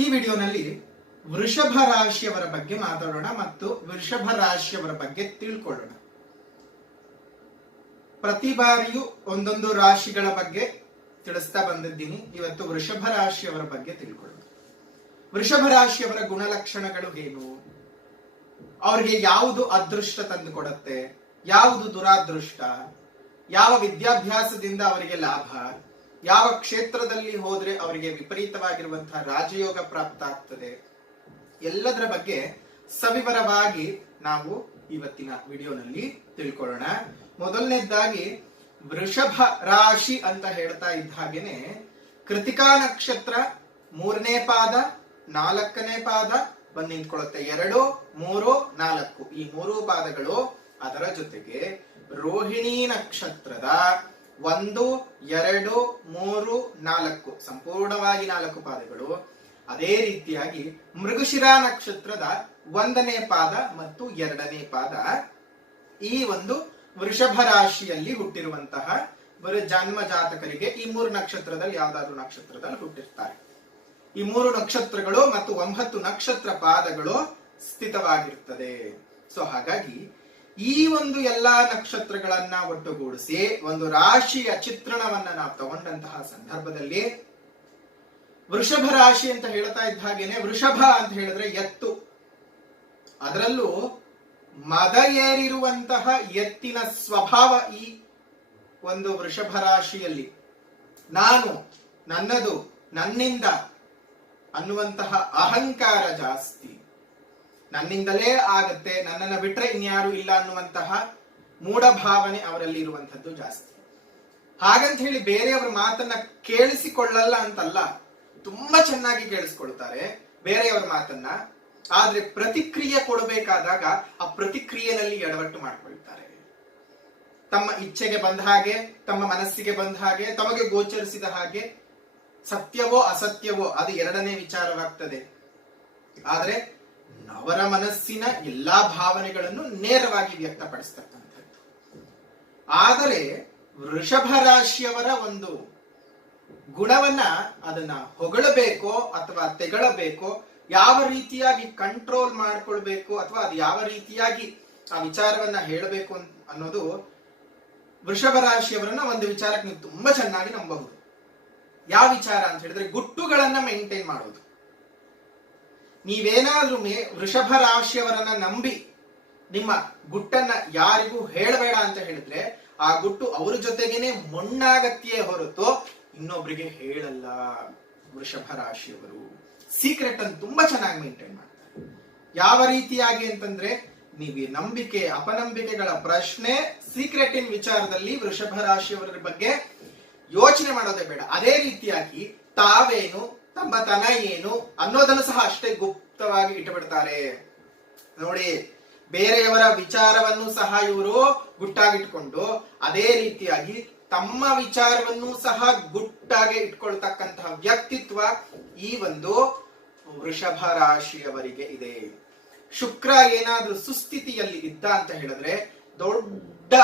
ಈ ವಿಡಿಯೋನಲ್ಲಿ ವೃಷಭ ರಾಶಿಯವರ ಬಗ್ಗೆ ಮಾತಾಡೋಣ ಮತ್ತು ವೃಷಭ ರಾಶಿಯವರ ಬಗ್ಗೆ ತಿಳ್ಕೊಳ್ಳೋಣ. ಪ್ರತಿ ಬಾರಿಯೂ ಒಂದೊಂದು ರಾಶಿಗಳ ಬಗ್ಗೆ ತಿಳಿಸ್ತಾ ಬಂದಿದ್ದೀನಿ. ಇವತ್ತು ವೃಷಭ ರಾಶಿಯವರ ಬಗ್ಗೆ ತಿಳ್ಕೊಳ್ಳೋಣ. ವೃಷಭ ರಾಶಿಯವರ ಗುಣಲಕ್ಷಣಗಳು ಏನು, ಅವರಿಗೆ ಯಾವುದು ಅದೃಷ್ಟ ತಂದು ಕೊಡುತ್ತೆ, ಯಾವುದು ದುರಾದೃಷ್ಟ, ಯಾವ ವಿದ್ಯಾಭ್ಯಾಸದಿಂದ ಅವರಿಗೆ ಲಾಭ, ಯಾವ ಕ್ಷೇತ್ರದಲ್ಲಿ ಹೋದ್ರೆ ಅವರಿಗೆ ವಿಪರೀತವಾಗಿರುವಂತಹ ರಾಜಯೋಗ ಪ್ರಾಪ್ತ ಆಗ್ತದೆ, ಎಲ್ಲದರ ಬಗ್ಗೆ ಸವಿವರವಾಗಿ ನಾವು ಇವತ್ತಿನ ವಿಡಿಯೋನಲ್ಲಿ ತಿಳ್ಕೊಳ್ಳೋಣ. ಮೊದಲನೇದಾಗಿ ವೃಷಭ ರಾಶಿ ಅಂತ ಹೇಳ್ತಾ ಇದ್ದ ಹಾಗೇನೆ ಕೃತಿಕಾ ನಕ್ಷತ್ರ 3ನೇ ಪಾದ 4ನೇ ಪಾದ ಬಂದು ನಿಂತ್ಕೊಳ್ಳುತ್ತೆ. 2, 3, 4 ಈ 3 ಪಾದಗಳು. ಅದರ ಜೊತೆಗೆ ರೋಹಿಣಿ ನಕ್ಷತ್ರದ 1, 2, 3, 4 ಸಂಪೂರ್ಣವಾಗಿ 4 ಪಾದಗಳು. ಅದೇ ರೀತಿಯಾಗಿ ಮೃಗಶಿರಾ ನಕ್ಷತ್ರದ 1ನೇ ಪಾದ ಮತ್ತು 2ನೇ ಪಾದ. ಈ ಒಂದು ವೃಷಭ ರಾಶಿಯಲ್ಲಿ ಹುಟ್ಟಿರುವಂತಹ ಜನ್ಮ ಜಾತಕರಿಗೆ ಈ 3 ನಕ್ಷತ್ರದಲ್ಲಿ ಯಾವ್ದಾದ್ರು ನಕ್ಷತ್ರದಲ್ಲಿ ಹುಟ್ಟಿರ್ತಾರೆ. ಈ 3 ನಕ್ಷತ್ರಗಳು ಮತ್ತು 9 ನಕ್ಷತ್ರ ಪಾದಗಳು ಸ್ಥಿತವಾಗಿರುತ್ತದೆ. ಸೊ ಹಾಗಾಗಿ ಈ ಒಂದು ಎಲ್ಲಾ ನಕ್ಷತ್ರಗಳನ್ನ ಒಟ್ಟುಗೂಡಿಸಿ ಒಂದು ರಾಶಿಯ ಚಿತ್ರಣವನ್ನ ನಾವು ತಗೊಂಡಂತಹ ಸಂದರ್ಭದಲ್ಲಿ ವೃಷಭ ರಾಶಿ ಅಂತ ಹೇಳ್ತಾ ಇದ್ದ ಹಾಗೇನೆ ವೃಷಭ ಅಂತ ಹೇಳಿದ್ರೆ ಎತ್ತು, ಅದರಲ್ಲೂ ಮದ ಏರಿರುವಂತಹ ಎತ್ತಿನ ಸ್ವಭಾವ ಈ ಒಂದು ವೃಷಭ ರಾಶಿಯಲ್ಲಿ. ನಾನು, ನನ್ನದು, ನನ್ನಿಂದ ಅನ್ನುವಂತಹ ಅಹಂಕಾರ ಜಾಸ್ತಿ. ನನ್ನಿಂದಲೇ ಆಗತ್ತೆ, ನನ್ನನ್ನ ಬಿಟ್ರೆ ಇನ್ಯಾರು ಇಲ್ಲ ಅನ್ನುವಂತಹ ಮೂಢ ಭಾವನೆ ಅವರಲ್ಲಿ ಇರುವಂತದ್ದು ಜಾಸ್ತಿ. ಹಾಗಂತ ಹೇಳಿ ಬೇರೆಯವರ ಮಾತನ್ನ ಕೇಳಿಸಿಕೊಳ್ಳಲ್ಲ ಅಂತಲ್ಲ, ತುಂಬಾ ಚೆನ್ನಾಗಿ ಕೇಳಿಸ್ಕೊಳ್ತಾರೆ ಬೇರೆಯವರ ಮಾತನ್ನ. ಆದ್ರೆ ಪ್ರತಿಕ್ರಿಯೆ ಕೊಡಬೇಕಾದಾಗ ಆ ಪ್ರತಿಕ್ರಿಯೆನಲ್ಲಿ ಎಡವಟ್ಟು ಮಾಡ್ಕೊಳ್ತಾರೆ. ತಮ್ಮ ಇಚ್ಛೆಗೆ ಬಂದ ಹಾಗೆ, ತಮ್ಮ ಮನಸ್ಸಿಗೆ ಬಂದ ಹಾಗೆ, ತಮಗೆ ಗೋಚರಿಸಿದ ಹಾಗೆ, ಸತ್ಯವೋ ಅಸತ್ಯವೋ ಅದು 2ನೇ ವಿಚಾರವಾಗ್ತದೆ. ಆದ್ರೆ ಅವರ ಮನಸ್ಸಿನ ಎಲ್ಲಾ ಭಾವನೆಗಳನ್ನು ನೇರವಾಗಿ ವ್ಯಕ್ತಪಡಿಸ್ತಕ್ಕಂಥದ್ದು. ಆದರೆ ವೃಷಭ ರಾಶಿಯವರ ಒಂದು ಗುಣವನ್ನ ಅದನ್ನ ಹೊಗಳಬೇಕೋ ಅಥವಾ ತೆಗಳಬೇಕೋ, ಯಾವ ರೀತಿಯಾಗಿ ಕಂಟ್ರೋಲ್ ಮಾಡ್ಕೊಳ್ಬೇಕು ಅಥವಾ ಅದು ಯಾವ ರೀತಿಯಾಗಿ ಆ ವಿಚಾರವನ್ನ ಹೇಳಬೇಕು ಅನ್ನೋದು ವೃಷಭ ರಾಶಿಯವರನ್ನ ಒಂದು ವಿಚಾರಕ್ಕೆ ನೀವು ತುಂಬಾ ಚೆನ್ನಾಗಿ ನಂಬಬಹುದು. ಯಾವ ವಿಚಾರ ಅಂತ ಹೇಳಿದ್ರೆ ಗುಟ್ಟುಗಳನ್ನ ಮೇಂಟೈನ್ ಮಾಡೋದು. ನೀವೇನಾದ್ರೂ ವೃಷಭ ರಾಶಿಯವರನ್ನ ನಂಬಿ ನಿಮ್ಮ ಗುಟ್ಟನ್ನ ಯಾರಿಗೂ ಹೇಳಬೇಡ ಅಂತ ಹೇಳಿದ್ರೆ ಆ ಗುಟ್ಟು ಅವ್ರ ಜೊತೆಗೇನೆ ಮೊಣ್ಣಾಗತ್ತೆಯೇ ಹೊರತು ಇನ್ನೊಬ್ರಿಗೆ ಹೇಳಲ್ಲ. ವೃಷಭ ರಾಶಿಯವರು ಸೀಕ್ರೆಟ್ ಅನ್ನು ತುಂಬಾ ಚೆನ್ನಾಗಿ ಮೇಂಟೈನ್ ಮಾಡ್ತಾರೆ. ಯಾವ ರೀತಿಯಾಗಿ ಅಂತಂದ್ರೆ ನೀವು ನಂಬಿಕೆ ಅಪನಂಬಿಕೆಗಳ ಪ್ರಶ್ನೆ, ಸೀಕ್ರೆಟಿನ್ ವಿಚಾರದಲ್ಲಿ ವೃಷಭ ರಾಶಿಯವರ ಬಗ್ಗೆ ಯೋಚನೆ ಮಾಡೋದೇ ಬೇಡ. ಅದೇ ರೀತಿಯಾಗಿ ತಾವೇನು, ತಮ್ಮ ತನ ಏನು ಅನ್ನೋದನ್ನು ಸಹ ಅಷ್ಟೇ ಗುಪ್ತವಾಗಿ ಇಟ್ಟುಬಿಡ್ತಾರೆ. ನೋಡಿ, ಬೇರೆಯವರ ವಿಚಾರವನ್ನು ಸಹ ಇವರು ಗುಟ್ಟಾಗಿಟ್ಕೊಂಡು ಅದೇ ರೀತಿಯಾಗಿ ತಮ್ಮ ವಿಚಾರವನ್ನು ಸಹ ಗುಟ್ಟಾಗಿ ಇಟ್ಕೊಳ್ತಕ್ಕಂತಹ ವ್ಯಕ್ತಿತ್ವ ಈ ಒಂದು ವೃಷಭ ರಾಶಿಯವರಿಗೆ ಇದೆ. ಶುಕ್ರ ಏನಾದ್ರೂ ಸುಸ್ಥಿತಿಯಲ್ಲಿ ಇದ್ದ ಅಂತ ಹೇಳಿದ್ರೆ ದೊಡ್ಡ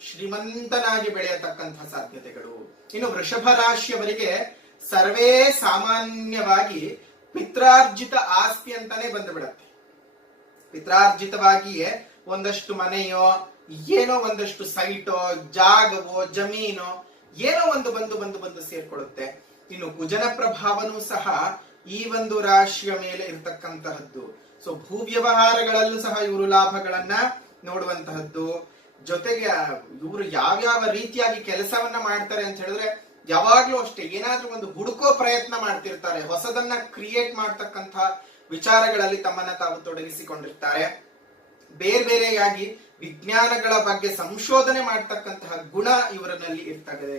ಶ್ರೀಮಂತನಾಗಿ ಬೆಳೆಯತಕ್ಕಂತಹ ಸಾಧ್ಯತೆಗಳು. ಇನ್ನು ವೃಷಭ ರಾಶಿಯವರಿಗೆ ಸರ್ವೇ ಸಾಮಾನ್ಯವಾಗಿ ಪಿತ್ರಾರ್ಜಿತ ಆಸ್ತಿ ಅಂತಾನೆ ಬಂದು ಬಿಡತ್ತೆ. ಪಿತ್ರಾರ್ಜಿತವಾಗಿಯೇ ಒಂದಷ್ಟು ಮನೆಯೋ, ಏನೋ ಒಂದಷ್ಟು ಸೈಟೋ, ಜಾಗವೋ, ಜಮೀನೋ ಏನೋ ಒಂದು ಬಂದು ಸೇರ್ಕೊಳ್ಳುತ್ತೆ. ಇನ್ನು ಕುಜನ ಪ್ರಭಾವನೂ ಸಹ ಈ ಒಂದು ರಾಶಿಯ ಮೇಲೆ ಇರ್ತಕ್ಕಂತಹದ್ದು. ಸೊ ಭೂ ವ್ಯವಹಾರಗಳಲ್ಲೂ ಸಹ ಇವರು ಲಾಭಗಳನ್ನ ನೋಡುವಂತಹದ್ದು. ಜೊತೆಗೆ ಇವರು ಯಾವ್ಯಾವ ರೀತಿಯಾಗಿ ಕೆಲಸವನ್ನ ಮಾಡ್ತಾರೆ ಅಂತ ಹೇಳಿದ್ರೆ ಯಾವಾಗ್ಲೂ ಅಷ್ಟೇ ಏನಾದ್ರೂ ಒಂದು ಹುಡುಕೋ ಪ್ರಯತ್ನ ಮಾಡ್ತಿರ್ತಾರೆ. ಹೊಸದನ್ನ ಕ್ರಿಯೇಟ್ ಮಾಡ್ತಕ್ಕಂಥ ವಿಚಾರಗಳಲ್ಲಿ ತಮ್ಮನ್ನ ತಾವು ತೊಡಗಿಸಿಕೊಂಡಿರ್ತಾರೆ. ಬೇರೆಯಾಗಿ ವಿಜ್ಞಾನಗಳ ಬಗ್ಗೆ ಸಂಶೋಧನೆ ಮಾಡ್ತಕ್ಕಂತಹ ಗುಣ ಇವರಲ್ಲಿ ಇರ್ತದೆ.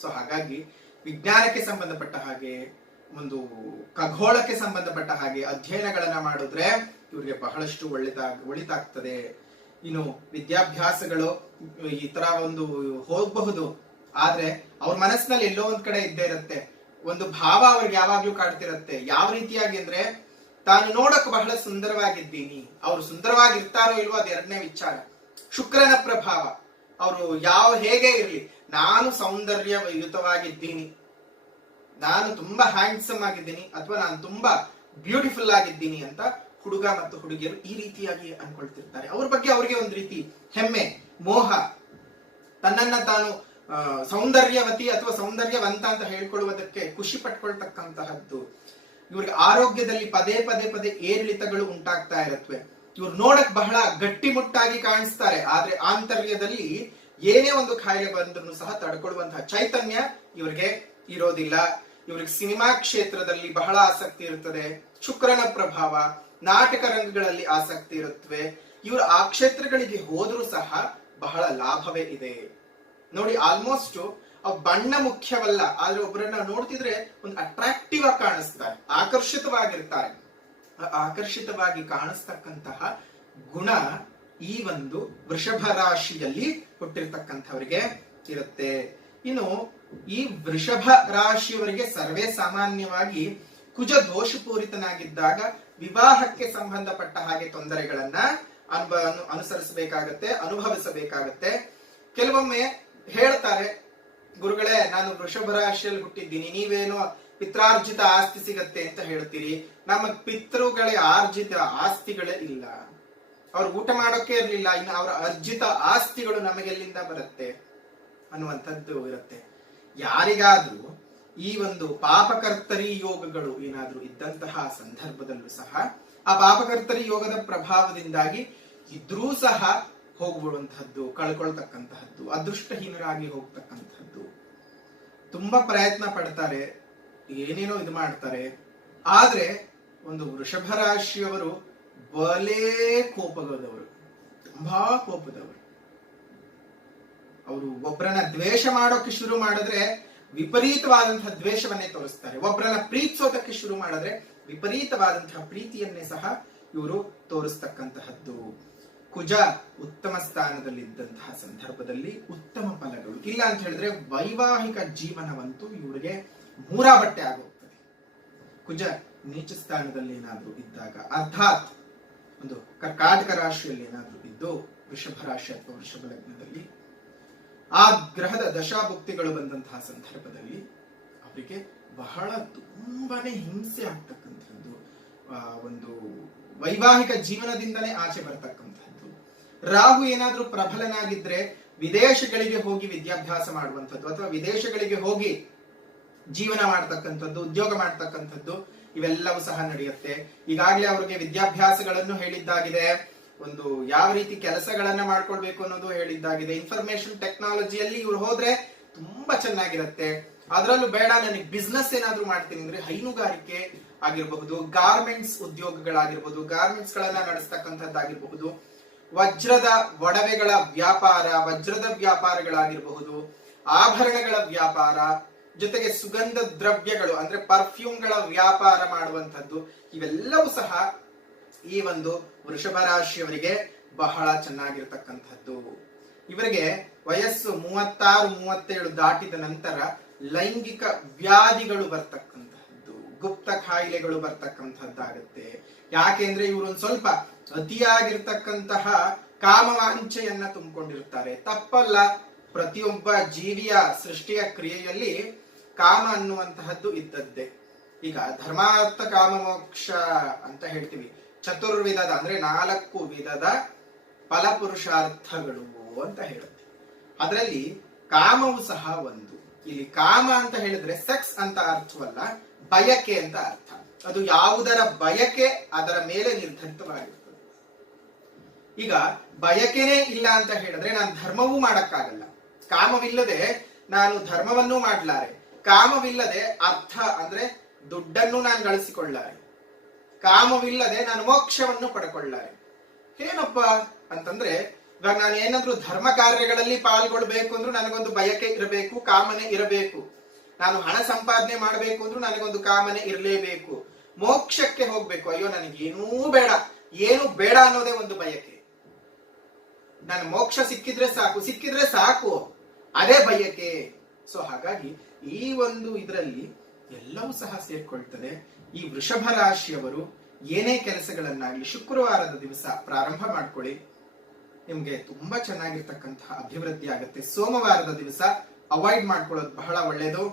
ಸೊ ಹಾಗಾಗಿ ವಿಜ್ಞಾನಕ್ಕೆ ಸಂಬಂಧಪಟ್ಟ ಹಾಗೆ, ಒಂದು ಖಗೋಳಕ್ಕೆ ಸಂಬಂಧಪಟ್ಟ ಹಾಗೆ ಅಧ್ಯಯನಗಳನ್ನ ಮಾಡಿದ್ರೆ ಇವ್ರಿಗೆ ಬಹಳಷ್ಟು ಒಳಿತಾಗ್ತದೆ. ಇನ್ನು ವಿದ್ಯಾಭ್ಯಾಸಗಳು ಈ ತರ ಒಂದು ಹೋಗಬಹುದು, ಆದ್ರೆ ಅವ್ರ ಮನಸ್ಸಿನಲ್ಲಿ ಎಲ್ಲೋ ಒಂದ್ ಕಡೆ ಇದ್ದೇ ಇರುತ್ತೆ. ಒಂದು ಭಾವ ಅವ್ರಿಗೆ ಯಾವಾಗ್ಲೂ ಕಾಡ್ತಿರತ್ತೆ. ಯಾವ ರೀತಿಯಾಗಿ ಅಂದ್ರೆ ತಾನು ನೋಡಕ್ ಬಹಳ ಸುಂದರವಾಗಿದ್ದೀನಿ, ಅವ್ರು ಸುಂದರವಾಗಿರ್ತಾರೋ ಇಲ್ವೋ ಅದು 2ನೇ ವಿಚಾರ. ಶುಕ್ರನ ಪ್ರಭಾವ, ಅವರು ಹೇಗೆ ಇರ್ಲಿ ನಾನು ಸೌಂದರ್ಯಯುತವಾಗಿದ್ದೀನಿ, ನಾನು ತುಂಬಾ ಹ್ಯಾಂಡ್ಸಮ್ ಆಗಿದ್ದೀನಿ ಅಥವಾ ನಾನು ತುಂಬಾ ಬ್ಯೂಟಿಫುಲ್ ಆಗಿದ್ದೀನಿ ಅಂತ ಹುಡುಗ ಮತ್ತು ಹುಡುಗಿಯರು ಈ ರೀತಿಯಾಗಿ ಅನ್ಕೊಳ್ತಿರ್ತಾರೆ. ಅವ್ರ ಬಗ್ಗೆ ಅವ್ರಿಗೆ ಒಂದು ರೀತಿ ಹೆಮ್ಮೆ, ಮೋಹ, ತನ್ನನ್ನ ತಾನು ಸೌಂದರ್ಯವತಿ ಅಥವಾ ಸೌಂದರ್ಯವಂತ ಅಂತ ಹೇಳ್ಕೊಳ್ಳುವುದಕ್ಕೆ ಖುಷಿ ಪಟ್ಕೊಳ್ತಕ್ಕಂತಹದ್ದು. ಇವ್ರಿಗೆ ಆರೋಗ್ಯದಲ್ಲಿ ಪದೇ ಪದೇ ಪದೇ ಏರಿಳಿತಗಳು ಉಂಟಾಗ್ತಾ ಇರತ್ವೆ. ಇವ್ರು ನೋಡಕ್ ಬಹಳ ಗಟ್ಟಿಮುಟ್ಟಾಗಿ ಕಾಣಿಸ್ತಾರೆ, ಆದ್ರೆ ಆಂತರ್ಯದಲ್ಲಿ ಏನೇ ಒಂದು ಕಾಯಿಲೆ ಬಂದ್ರು ಸಹ ತಡ್ಕೊಳ್ಳುವಂತಹ ಚೈತನ್ಯ ಇವ್ರಿಗೆ ಇರೋದಿಲ್ಲ. ಇವ್ರಿಗೆ ಸಿನಿಮಾ ಕ್ಷೇತ್ರದಲ್ಲಿ ಬಹಳ ಆಸಕ್ತಿ ಇರುತ್ತದೆ, ಶುಕ್ರನ ಪ್ರಭಾವ, ನಾಟಕ ರಂಗಗಳಲ್ಲಿ ಆಸಕ್ತಿ ಇರುತ್ತವೆ. ಇವರು ಆ ಕ್ಷೇತ್ರಗಳಿಗೆ ಹೋದ್ರೂ ಸಹ ಬಹಳ ಲಾಭವೇ ಇದೆ. ನೋಡಿ, ಆಲ್ಮೋಸ್ಟ್ ಬಣ್ಣ ಮುಖ್ಯವಲ್ಲ, ಆದ್ರೆ ಒಬ್ಬರನ್ನ ನೋಡ್ತಿದ್ರೆ ಒಂದು ಅಟ್ರಾಕ್ಟಿವ್ ಆಗಿ ಕಾಣಿಸ್ತಾರೆ, ಆಕರ್ಷಿತವಾಗಿರ್ತಾರೆ. ಆಕರ್ಷಿತವಾಗಿ ಕಾಣಿಸ್ತಕ್ಕಂತಹ ಗುಣ ಈ ಒಂದು ವೃಷಭ ರಾಶಿಯಲ್ಲಿ ಹುಟ್ಟಿರ್ತಕ್ಕಂಥವರಿಗೆ ಇರುತ್ತೆ. ಇನ್ನು ಈ ವೃಷಭ ರಾಶಿಯವರಿಗೆ ಸರ್ವೇ ಸಾಮಾನ್ಯವಾಗಿ ಕುಜ ದೋಷಪೂರಿತನಾಗಿದ್ದಾಗ ವಿವಾಹಕ್ಕೆ ಸಂಬಂಧಪಟ್ಟ ಹಾಗೆ ತೊಂದರೆಗಳನ್ನ ಅನುಸರಿಸಬೇಕಾಗತ್ತೆ, ಅನುಭವಿಸಬೇಕಾಗತ್ತೆ. ಕೆಲವೊಮ್ಮೆ ಹೇಳ್ತಾರೆ, ಗುರುಗಳೇ ನಾನು ವೃಷಭ ರಾಶಿಯಲ್ಲಿ ಹುಟ್ಟಿದ್ದೀನಿ, ನೀವೇನೋ ಪಿತ್ರಾರ್ಜಿತ ಆಸ್ತಿ ಸಿಗತ್ತೆ ಅಂತ ಹೇಳ್ತೀರಿ, ನಮ್ಮ ಪಿತೃಗಳೇ ಆರ್ಜಿತ ಆಸ್ತಿಗಳೇ ಇಲ್ಲ, ಅವ್ರು ಊಟ ಮಾಡೋಕೆ ಇರ್ಲಿಲ್ಲ, ಇನ್ನು ಅವರ ಅರ್ಜಿತ ಆಸ್ತಿಗಳು ನಮಗೆಲ್ಲಿಂದ ಬರುತ್ತೆ ಅನ್ನುವಂಥದ್ದು ಇರುತ್ತೆ. ಯಾರಿಗಾದ್ರೂ ಈ ಒಂದು ಪಾಪಕರ್ತರಿ ಯೋಗಗಳು ಏನಾದ್ರೂ ಇದ್ದಂತಹ ಸಂದರ್ಭದಲ್ಲೂ ಸಹ ಆ ಪಾಪಕರ್ತರಿ ಯೋಗದ ಪ್ರಭಾವದಿಂದಾಗಿ ಇದ್ರೂ ಸಹ ಹೋಗುವಂತಹದ್ದು, ಕಳ್ಕೊಳ್ತಕ್ಕಂತಹದ್ದು, ಅದೃಷ್ಟಹೀನರಾಗಿ ಹೋಗ್ತಕ್ಕಂಥದ್ದು. ತುಂಬಾ ಪ್ರಯತ್ನ ಪಡ್ತಾರೆ, ಏನೇನೋ ಇದು ಮಾಡ್ತಾರೆ, ಆದ್ರೆ ಒಂದು ವೃಷಭ ರಾಶಿಯವರು ಬಲೇ ಕೋಪದವರು, ತುಂಬಾ ಕೋಪದವರು. ಅವರು ಒಬ್ಬರನ್ನ ದ್ವೇಷ ಮಾಡೋಕೆ ಶುರು ಮಾಡಿದ್ರೆ ವಿಪರೀತವಾದಂತಹ ದ್ವೇಷವನ್ನೇ ತೋರಿಸ್ತಾರೆ, ಒಬ್ಬರನ್ನ ಪ್ರೀತಿಸೋದಕ್ಕೆ ಶುರು ಮಾಡಿದ್ರೆ ವಿಪರೀತವಾದಂತಹ ಪ್ರೀತಿಯನ್ನೇ ಸಹ ಇವರು ತೋರಿಸ್ತಕ್ಕಂತಹದ್ದು. ಕುಜ ಉತ್ತಮ ಸ್ಥಾನದಲ್ಲಿದ್ದಂತಹ ಸಂದರ್ಭದಲ್ಲಿ ಉತ್ತಮ ಫಲಗಳು ಇಲ್ಲ ಅಂತ ಹೇಳಿದ್ರೆ ವೈವಾಹಿಕ ಜೀವನವಂತೂ ಇವರಿಗೆ ಮೂರಾ ಬಟ್ಟೆ ಆಗೋಗ್ತದೆ. ಕುಜ ನೀಚ ಸ್ಥಾನದಲ್ಲಿ ಏನಾದ್ರೂ ಇದ್ದಾಗ, ಅರ್ಥಾತ್ ಒಂದು ಕರ್ಕಾಟಕ ರಾಶಿಯಲ್ಲಿ ಏನಾದ್ರೂ ಇದ್ದು ವೃಷಭ ರಾಶಿ ಅಥವಾ ವೃಷಭ ಲಗ್ನದಲ್ಲಿ ಆ ಗ್ರಹದ ದಶಾಭುಕ್ತಿಗಳು ಬಂದಂತಹ ಸಂದರ್ಭದಲ್ಲಿ ಅವರಿಗೆ ಬಹಳ ತುಂಬಾನೇ ಹಿಂಸೆ ಆಗ್ತಕ್ಕಂಥದ್ದು, ಒಂದು ವೈವಾಹಿಕ ಜೀವನದಿಂದಲೇ ಆಚೆ ಬರ್ತಕ್ಕಂಥದ್ದು. ರಾಹು ಏನಾದ್ರೂ ಪ್ರಬಲನಾಗಿದ್ರೆ ವಿದೇಶಗಳಿಗೆ ಹೋಗಿ ವಿದ್ಯಾಭ್ಯಾಸ ಮಾಡುವಂಥದ್ದು ಅಥವಾ ವಿದೇಶಗಳಿಗೆ ಹೋಗಿ ಜೀವನ ಮಾಡ್ತಕ್ಕಂಥದ್ದು, ಉದ್ಯೋಗ ಮಾಡ್ತಕ್ಕಂಥದ್ದು ಇವೆಲ್ಲವೂ ಸಹ ನಡೆಯುತ್ತೆ. ಈಗಾಗಲೇ ಅವ್ರಿಗೆ ವಿದ್ಯಾಭ್ಯಾಸಗಳನ್ನು ಹೇಳಿದ್ದಾಗಿದೆ, ಒಂದು ಯಾವ ರೀತಿ ಕೆಲಸಗಳನ್ನ ಮಾಡ್ಕೊಳ್ಬೇಕು ಅನ್ನೋದು ಹೇಳಿದ್ದಾಗಿದೆ. ಇನ್ಫಾರ್ಮೇಶನ್ ಟೆಕ್ನಾಲಜಿಯಲ್ಲಿ ಇವ್ರು ಹೋದ್ರೆ ತುಂಬಾ ಚೆನ್ನಾಗಿರುತ್ತೆ. ಅದರಲ್ಲೂ ಬೇಡ ನನಗೆ ಬಿಸ್ನೆಸ್ ಏನಾದ್ರೂ ಮಾಡ್ತೀನಿ ಅಂದ್ರೆ ಹೈನುಗಾರಿಕೆ ಆಗಿರಬಹುದು, ಗಾರ್ಮೆಂಟ್ಸ್ ಉದ್ಯೋಗಗಳಾಗಿರ್ಬಹುದು, ಗಾರ್ಮೆಂಟ್ಸ್ ಗಳನ್ನ ನಡೆಸ್ತಕ್ಕಂಥದ್ದಾಗಿರಬಹುದು, ವಜ್ರದ ಒಡವೆಗಳ ವ್ಯಾಪಾರ, ವಜ್ರದ ವ್ಯಾಪಾರಗಳಾಗಿರಬಹುದು, ಆಭರಣಗಳ ವ್ಯಾಪಾರ, ಜೊತೆಗೆ ಸುಗಂಧ ದ್ರವ್ಯಗಳು ಅಂದ್ರೆ ಪರ್ಫ್ಯೂಮ್ಗಳ ವ್ಯಾಪಾರ ಮಾಡುವಂಥದ್ದು, ಇವೆಲ್ಲವೂ ಸಹ ಈ ಒಂದು ವೃಷಭ ರಾಶಿಯವರಿಗೆ ಬಹಳ ಚೆನ್ನಾಗಿರ್ತಕ್ಕಂಥದ್ದು. ಇವರಿಗೆ ವಯಸ್ಸು 36-37 ದಾಟಿದ ನಂತರ ಲೈಂಗಿಕ ವ್ಯಾಧಿಗಳು ಬರ್ತಕ್ಕಂಥದ್ದು, ಗುಪ್ತ ಕಾಯಿಲೆಗಳು ಬರ್ತಕ್ಕಂಥದ್ದಾಗುತ್ತೆ. ಯಾಕೆಂದ್ರೆ ಇವರು ಒಂದ್ ಸ್ವಲ್ಪ ಅತಿಯಾಗಿರ್ತಕ್ಕಂತಹ ಕಾಮವಾಂಛೆಯನ್ನ ತುಂಬಿಕೊಂಡಿರ್ತಾರೆ. ತಪ್ಪಲ್ಲ, ಪ್ರತಿಯೊಬ್ಬ ಜೀವಿಯ ಸೃಷ್ಟಿಯ ಕ್ರಿಯೆಯಲ್ಲಿ ಕಾಮ ಅನ್ನುವಂತಹದ್ದು ಇದ್ದದ್ದೇ. ಈಗ ಧರ್ಮಾರ್ಥ ಕಾಮ ಮೋಕ್ಷ ಅಂತ ಹೇಳ್ತೀವಿ, ಚತುರ್ವಿಧದ ಅಂದ್ರೆ 4 ವಿಧದ ಫಲಪುರುಷಾರ್ಥಗಳು ಅಂತ ಹೇಳುತ್ತೆ. ಅದರಲ್ಲಿ ಕಾಮವು ಸಹ ಒಂದು. ಇಲ್ಲಿ ಕಾಮ ಅಂತ ಹೇಳಿದ್ರೆ ಸೆಕ್ಸ್ ಅಂತ ಅರ್ಥವಲ್ಲ, ಬಯಕೆ ಅಂತ ಅರ್ಥ. ಅದು ಯಾವುದರ ಬಯಕೆ ಅದರ ಮೇಲೆ ನಿರ್ಧರಿತವಾಗಿರ್ತದೆ. ಈಗ ಬಯಕೆನೇ ಇಲ್ಲ ಅಂತ ಹೇಳಿದ್ರೆ ನಾನು ಧರ್ಮವೂ ಮಾಡಕ್ಕಾಗಲ್ಲ. ಕಾಮವಿಲ್ಲದೆ ನಾನು ಧರ್ಮವನ್ನೂ ಮಾಡ್ಲಾರೆ, ಕಾಮವಿಲ್ಲದೆ ಅರ್ಥ ಅಂದ್ರೆ ದುಡ್ಡನ್ನು ನಾನು ಗಳಿಸಿಕೊಳ್ಳಾರೆ, ಕಾಮವಿಲ್ಲದೆ ನಾನು ಮೋಕ್ಷವನ್ನು ಪಡ್ಕೊಳ್ಳಾರೆ. ಏನಪ್ಪ ಅಂತಂದ್ರೆ ಇವಾಗ ನಾನು ಏನಾದ್ರೂ ಧರ್ಮ ಕಾರ್ಯಗಳಲ್ಲಿ ಪಾಲ್ಗೊಳ್ಬೇಕು ಅಂದ್ರೂ ನನಗೊಂದು ಬಯಕೆ ಇರಬೇಕು, ಕಾಮನೆ ಇರಬೇಕು. ನಾನು ಹಣ ಸಂಪಾದನೆ ಮಾಡಬೇಕು ಅಂದ್ರೂ ನನಗೊಂದು ಕಾಮನೆ ಇರಲೇಬೇಕು. ಮೋಕ್ಷಕ್ಕೆ ಹೋಗ್ಬೇಕು, ಅಯ್ಯೋ ನನಗೇನೂ ಬೇಡ, ಏನು ಬೇಡ ಅನ್ನೋದೇ ಒಂದು ಬಯಕೆ. ನಾನು ಮೋಕ್ಷ ಸಿಕ್ಕಿದ್ರೆ ಸಾಕು, ಅದೇ ಬಯಕೆ. ಸೊ ಹಾಗಾಗಿ ಈ ಒಂದು ಇದರಲ್ಲಿ ಎಲ್ಲವೂ ಸಹ ಸೇರ್ಕೊಳ್ತದೆ. ಈ ವೃಷಭ ರಾಶಿಯವರು ಏನೇ ಕೆಲಸಗಳನ್ನಾಗ್ಲಿ ಶುಕ್ರವಾರದ ದಿವಸ ಪ್ರಾರಂಭ ಮಾಡ್ಕೊಳ್ಳಿ, ನಿಮ್ಗೆ ತುಂಬಾ ಚೆನ್ನಾಗಿರ್ತಕ್ಕಂತಹ ಅಭಿವೃದ್ಧಿ ಆಗುತ್ತೆ. ಸೋಮವಾರದ ದಿವಸ ಅವಾಯ್ಡ್ ಮಾಡ್ಕೊಳ್ಳೋದು ಬಹಳ ಒಳ್ಳೆಯದು.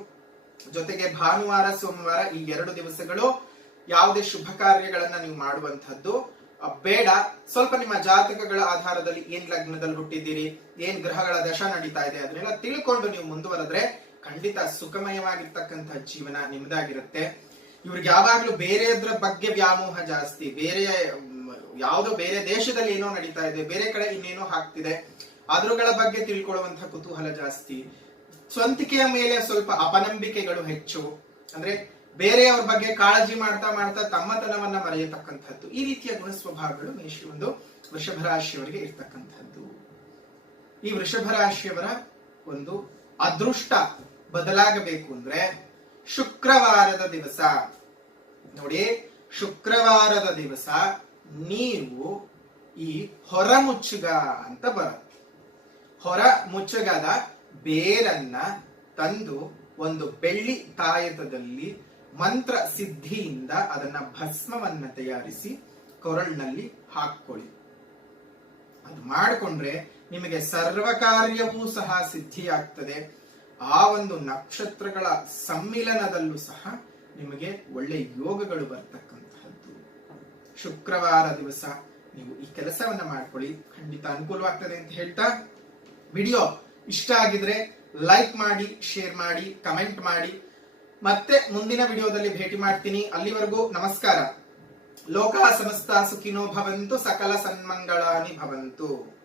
ಜೊತೆಗೆ ಭಾನುವಾರ ಸೋಮವಾರ ಈ 2 ದಿವಸಗಳು ಯಾವುದೇ ಶುಭ ಕಾರ್ಯಗಳನ್ನ ನೀವು ಮಾಡುವಂತಹದ್ದು ಬೇಡ. ಸ್ವಲ್ಪ ನಿಮ್ಮ ಜಾತಕಗಳ ಆಧಾರದಲ್ಲಿ ಏನ್ ಲಗ್ನದಲ್ಲಿ ಹುಟ್ಟಿದ್ದೀರಿ, ಏನ್ ಗ್ರಹಗಳ ದಶ ನಡೀತಾ ಇದೆ ಅದನ್ನೆಲ್ಲ ತಿಳ್ಕೊಂಡು ನೀವು ಮುಂದುವರೆದ್ರೆ ಖಂಡಿತ ಸುಖಮಯವಾಗಿರ್ತಕ್ಕಂತಹ ಜೀವನ ನಿಮ್ದಾಗಿರುತ್ತೆ. ಇವ್ರಿಗೆ ಯಾವಾಗ್ಲೂ ಬೇರೆದ್ರ ಬಗ್ಗೆ ವ್ಯಾಮೋಹ ಜಾಸ್ತಿ, ಯಾವುದೋ ಬೇರೆ ದೇಶದಲ್ಲಿ ಏನೋ ನಡೀತಾ ಇದೆ, ಬೇರೆ ಕಡೆ ಇನ್ನೇನೋ ಆಗ್ತಿದೆ, ಅದ್ರಗಳ ಬಗ್ಗೆ ತಿಳ್ಕೊಳ್ಳುವಂತಹ ಕುತೂಹಲ ಜಾಸ್ತಿ. ಸ್ವಂತಿಕೆಯ ಮೇಲೆ ಸ್ವಲ್ಪ ಅಪನಂಬಿಕೆಗಳು ಹೆಚ್ಚು, ಅಂದ್ರೆ ಬೇರೆಯವ್ರ ಬಗ್ಗೆ ಕಾಳಜಿ ಮಾಡ್ತಾ ಮಾಡ್ತಾ ತಮ್ಮತನವನ್ನ ಮರೆಯತಕ್ಕಂಥದ್ದು. ಈ ರೀತಿಯ ಗುಣ ಸ್ವಭಾವಗಳು ವೃಷಭ ರಾಶಿಯವರಿಗೆ ಇರ್ತಕ್ಕಂಥದ್ದು. ಈ ವೃಷಭ ರಾಶಿಯವರ ಒಂದು ಅದೃಷ್ಟ ಬದಲಾಗಬೇಕು ಅಂದ್ರೆ ಶುಕ್ರವಾರದ ದಿವಸ ನೋಡಿ, ಶುಕ್ರವಾರದ ದಿವಸ ನೀವು ಈ ಹೊರ ಮುಚ್ಚುಗ ಅಂತ ಬರುತ್ತೆ. ಹೊರ ಮುಚ್ಚುಗದ ಬೇರನ್ನ ತಂದು ಒಂದು ಬೆಳ್ಳಿ ತಾಯತದಲ್ಲಿ ಮಂತ್ರ ಸಿದ್ಧಿಯಿಂದ ಅದನ್ನ ಭಸ್ಮವನ್ನ ತಯಾರಿಸಿ ಕೊರಳಿನಲ್ಲಿ ಹಾಕೊಳ್ಳಿ. ಅದು ಮಾಡಿಕೊಂಡ್ರೆ ನಿಮಗೆ ಸರ್ವ ಕಾರ್ಯವೂ ಸಹ ಸಿದ್ಧಿಯಾಗ್ತದೆ. ಆ ಒಂದು ನಕ್ಷತ್ರಗಳ ಸಮ್ಮಿಲನದಲ್ಲೂ ಸಹ ನಿಮಗೆ ಒಳ್ಳೆ ಯೋಗಗಳು ಬರ್ತಕ್ಕಂತಹದ್ದು. ಶುಕ್ರವಾರ ದಿವಸ ನೀವು ಈ ಕೆಲಸವನ್ನ ಮಾಡ್ಕೊಳ್ಳಿ, ಖಂಡಿತ ಅನುಕೂಲವಾಗ್ತದೆ ಅಂತ ಹೇಳ್ತಾ, ವಿಡಿಯೋ ಇಷ್ಟ ಆಗಿದ್ರೆ ಲೈಕ್ ಮಾಡಿ, ಶೇರ್ ಮಾಡಿ, ಕಮೆಂಟ್ ಮಾಡಿ. ಮತ್ತೆ ಮುಂದಿನ ವಿಡಿಯೋದಲ್ಲಿ ಭೇಟಿ ಮಾಡ್ತೀನಿ. ಅಲ್ಲಿವರೆಗೂ ನಮಸ್ಕಾರ. ಲೋಕ ಸಮಸ್ತ ಸುಖಿನೋ ಭವಂತು, ಸಕಲ ಸನ್ಮಂಗಳಾನಿ ಭವಂತು.